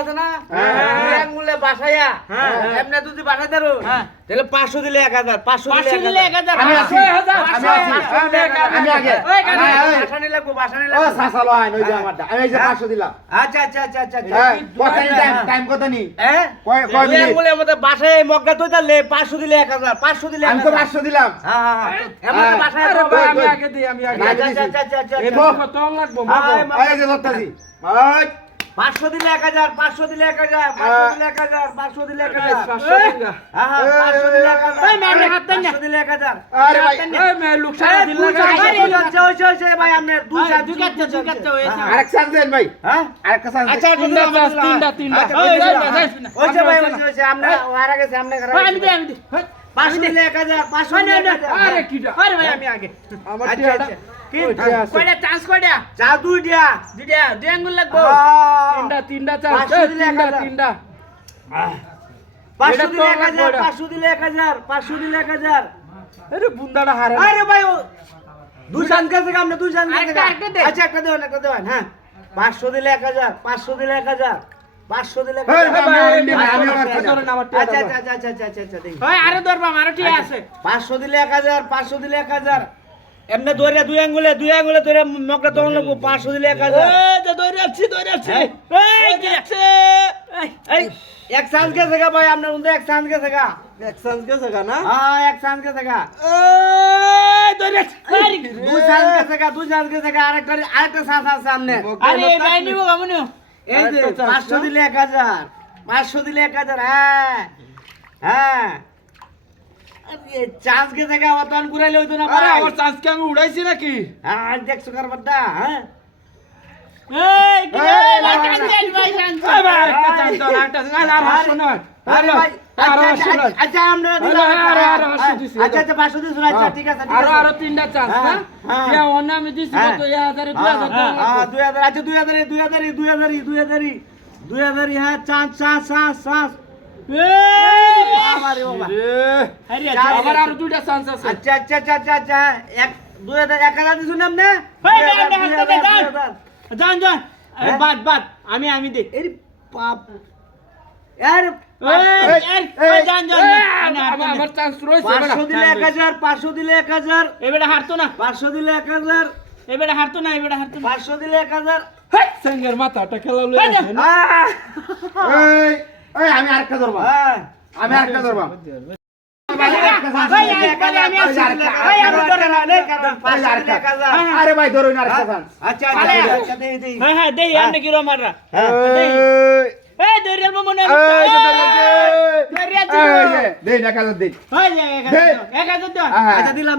আছে না দুই আঙ্গুলে বাসায়া এমনি যদি বাসা দেরো তাহলে 500 দিলে 1000 500 দিলে 1000 আমি আছি আমি আগে ওই কানে বাসা নিলে ও সাসালো আইন ওই যে আমারটা আমি এই যে 500 দিলাম আচ্ছা কত টাইম কত নি কয় দুই মিনিট আঙ্গুলের মধ্যে বাসায় মগ্গা তো তাহলে 500 দিলে 1000 500 দিলে আমি তো 500 দিলাম হ্যাঁ এমনি বাসায় আমি আগে দিই আমি আগে আচ্ছা এই বাবা তো লাগবো এই যে দত্তাজি ওই 500 দিলে 1000 500 দিলে 1000 500 দিলে 1000 500 দিলে 1000 হ্যাঁ 500 দিলে 1000 এই মেরে হাত দেন না 500 দিলে 1000 আরে ভাই এই মে লুকসান দিল ওই ভাই আপনার দুই কাটতে আরেক চান্স দেন ভাই হ্যাঁ আরেকটা চান্স আচ্ছা তিনটা ওই যে ভাই আমরা আর আগে সামনে করা আমি দি 500 দিলে 1000 500 দিলে 1000 আরে কিটা আরে ভাই আমি আগে আমার আচ্ছা টিয়াটা কি কয়টা চান্স কয়টা যা দুই দিয়া দুই আঙ্গুল লাগবো তিনটা চান্স 500 দিলে 1000 তিনটা 500 দিলে 1000 500 দিলে 1000 500 দিলে 1000 আরে বুন্দাটা হারে আরে ভাই দুই চান্স কাছে আমরা দুই চান্স আরেকটা দে। আচ্ছা একটা দেন হ্যাঁ 500 দিলে 1000 500 দিলে 1000 500 দিলে এই 1000 ভাই, আমি আচ্ছা দেখি ওই আরো ধরবা আরো ঠিক আছে 500 দিলে 1000 500 দিলে 1000 এমনে ধরে দুই আঙ্গুলে ধরে মগটা তখন লাগবো 500 দিলে 1000 এই তো ধরে আছি এই কি আছে এই এক চান্স গেছে গা ভাই আপনার মধ্যে এক চান্স গেছে গা এক চান্স গেছে না হ্যাঁ এক চান্স গেছে গা এই ধরে আছি দুই চান্স গেছে গা আরেকটা চান্স আছে সামনে আরে ভাই নিব গামনু এই যে 500 দিলে 1000 500 দিলে 1000 হ্যাঁ চান্স কে জায়গা অতন ঘুরাইলে হইতো না আরে আমার চান্স কি আমি উড়াইছি নাকি হ্যাঁ দেখছো কারবারটা হ্যাঁ এই কি ভাই চান্স ভাই ভাই একটা চান্স দাও একটা চান্স আর হাসো না আরে ভাই আচ্ছা আমরা দিলাম আচ্ছা 500 দিছো আচ্ছা ঠিক আছে আরো তিনটা চান্স না ইয়া ওনা আমি দিছি কত 1000 2000 হ্যাঁ 2000 আচ্ছা 2000 হ্যাঁ চান্স আমারে বাবা আরে আবার আরো দুইটা চান্স আছে আচ্ছা এক 2000 1000 দিছো না আপনি জান বাদ আমি দে এই পাপ আরে জান আমার চান্স রইছে 500 দিলে 1000 500 দিলে 1000 এবারে হারতো না 500 দিলে 1000 এবারে হারতো না 500 দিলে 1000 হেই সেঙ্গের মাথাটা খেলা লই এই আমি আরেকটা ধরব হ্যাঁ আমি আরেকটা ধরব আরে ভাই ধরুন আরেকটা চান্স আচ্ছা দেই হ্যাঁ দেই আপনি কি রমাররা এই দরিয়াল মনে দেই না কাজ দেই হয় 1000 1000 আচ্ছা দিলাম